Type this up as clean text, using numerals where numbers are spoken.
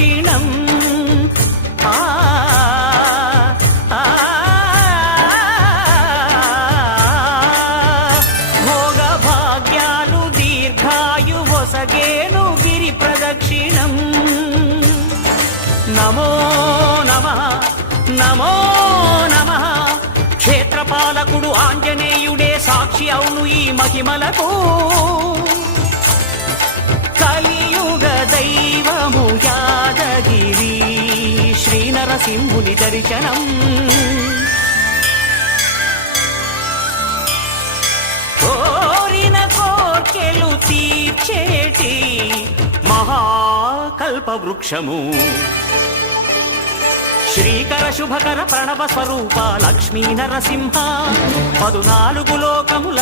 ప్రదక్షిణం భోగ భాగ్యాలు దీర్ఘాయు వసగేను గిరి ప్రదక్షిణం నమో నమః నమో నమః క్షేత్రపాలకుడు ఆంజనేయుడే సాక్షి అవును ఈ మహిమలకు కలియుగ దైవము యాదగిరి శ్రీ నరసింహుని దర్శనం కోరిన కోర్కెలు తీర్చేటి మహాకల్పవృక్షము శ్రీకర శుభకర ప్రణవ స్వరూప లక్ష్మీ నరసింహ 14 లోకముల